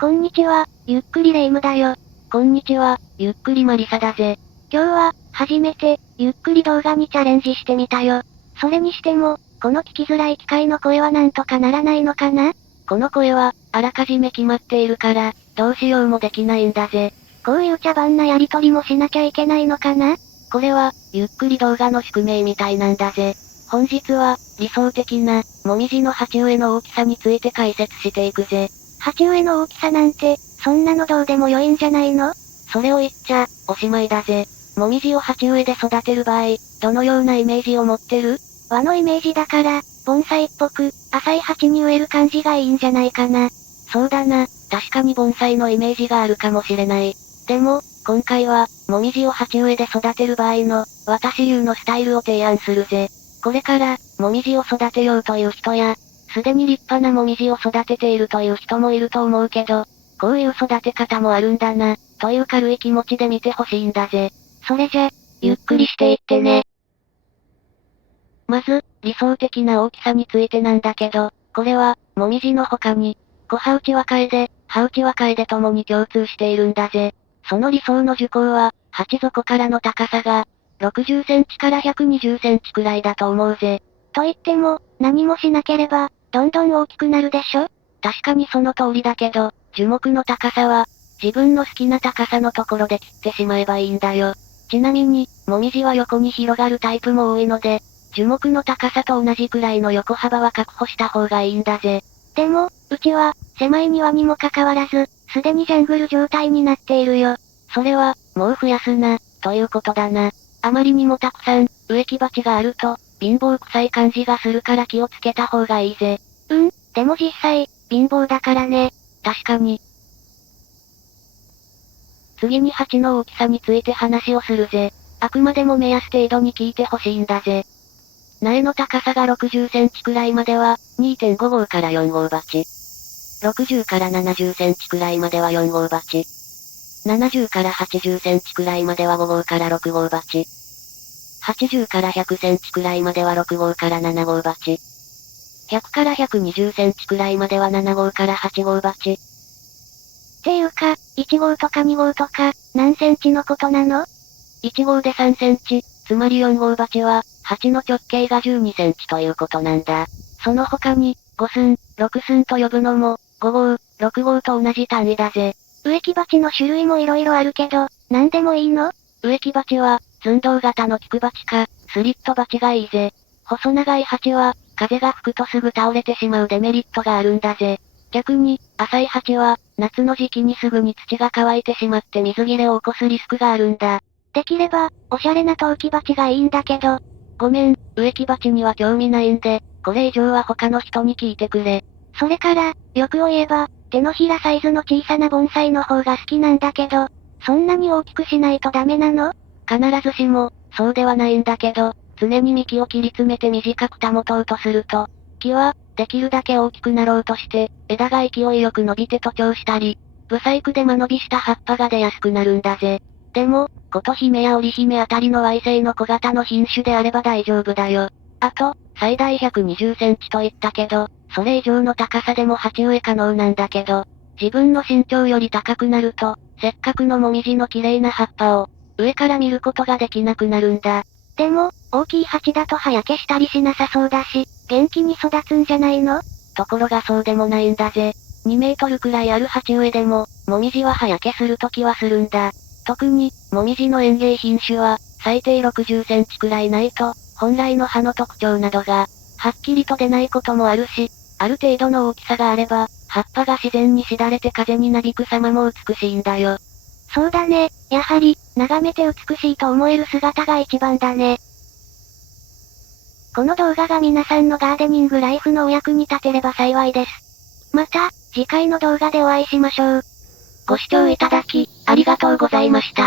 こんにちは、ゆっくりレ夢ムだよ。こんにちは、ゆっくりマリサだぜ。今日は、初めて、ゆっくり動画にチャレンジしてみたよ。それにしても、この聞きづらい機械の声はなんとかならないのかな？この声は、あらかじめ決まっているから、どうしようもできないんだぜ。こういう茶番なやりとりもしなきゃいけないのかな？これは、ゆっくり動画の宿命みたいなんだぜ。本日は、理想的な、もみじの鉢植えの大きさについて解説していくぜ。鉢植えの大きさなんて、そんなのどうでもよいんじゃないの？それを言っちゃ、おしまいだぜ。もみじを鉢植えで育てる場合、どのようなイメージを持ってる？和のイメージだから、盆栽っぽく、浅い鉢に植える感じがいいんじゃないかな。そうだな、確かに盆栽のイメージがあるかもしれない。でも、今回は、もみじを鉢植えで育てる場合の、私流のスタイルを提案するぜ。これから、もみじを育てようという人や、すでに立派なもみじを育てているという人もいると思うけど、こういう育て方もあるんだな、という軽い気持ちで見てほしいんだぜ。それじゃ、ゆっくりしていってね。まず、理想的な大きさについてなんだけど、これは、もみじの他に、小葉内若枝、葉内若枝ともに共通しているんだぜ。その理想の樹高は、鉢底からの高さが、60センチから120センチくらいだと思うぜ。と言っても、何もしなければ、どんどん大きくなるでしょ？確かにその通りだけど、樹木の高さは、自分の好きな高さのところで切ってしまえばいいんだよ。ちなみに、もみじは横に広がるタイプも多いので、樹木の高さと同じくらいの横幅は確保した方がいいんだぜ。でも、うちは、狭い庭にもかかわらず、すでにジャングル状態になっているよ。それは、もう増やすな、ということだな。あまりにもたくさん、植木鉢があると、貧乏臭い感じがするから気をつけた方がいいぜ。でも実際、貧乏だからね。確かに。次に鉢の大きさについて話をするぜ。あくまでも目安程度に聞いてほしいんだぜ。苗の高さが60センチくらいまでは、2.5 号から4号鉢。60から70センチくらいまでは4号鉢。70から80センチくらいまでは5号から6号鉢。80から100センチくらいまでは6号から7号鉢。100から120センチくらいまでは7号から8号鉢。っていうか、1号とか2号とか、何センチのことなの？ 1号で3センチ、つまり4号鉢は、鉢の直径が12センチということなんだ。その他に、5寸、6寸と呼ぶのも、5号、6号と同じ単位だぜ。植木鉢の種類も色々あるけど、何でもいいの？植木鉢は、寸胴型の菊鉢か、スリット鉢がいいぜ。細長い鉢は、風が吹くとすぐ倒れてしまうデメリットがあるんだぜ。逆に、浅い鉢は、夏の時期にすぐに土が乾いてしまって水切れを起こすリスクがあるんだ。できれば、おしゃれな陶器鉢がいいんだけど。ごめん、植木鉢には興味ないんで、これ以上は他の人に聞いてくれ。それから、欲を言えば、手のひらサイズの小さな盆栽の方が好きなんだけど、そんなに大きくしないとダメなの？必ずしも、そうではないんだけど、常に幹を切り詰めて短く保とうとすると、木は、できるだけ大きくなろうとして、枝が勢いよく伸びて徒長したり、不細工で間延びした葉っぱが出やすくなるんだぜ。でも、琴姫や織姫あたりの Y 性の小型の品種であれば大丈夫だよ。あと、最大120センチと言ったけど、それ以上の高さでも鉢植え可能なんだけど、自分の身長より高くなると、せっかくのもみじの綺麗な葉っぱを、上から見ることができなくなるんだ。でも、大きい鉢だと葉焼けしたりしなさそうだし、元気に育つんじゃないの？ところがそうでもないんだぜ。2メートルくらいある鉢植えでも、もみじは葉焼けするときはするんだ。特に、もみじの園芸品種は、最低60センチくらいないと、本来の葉の特徴などが、はっきりと出ないこともあるし、ある程度の大きさがあれば、葉っぱが自然にしだれて風になびく様も美しいんだよ。そうだね、やはり、眺めて美しいと思える姿が一番だね。この動画が皆さんのガーデニングライフのお役に立てれば幸いです。また、次回の動画でお会いしましょう。ご視聴いただき、ありがとうございました。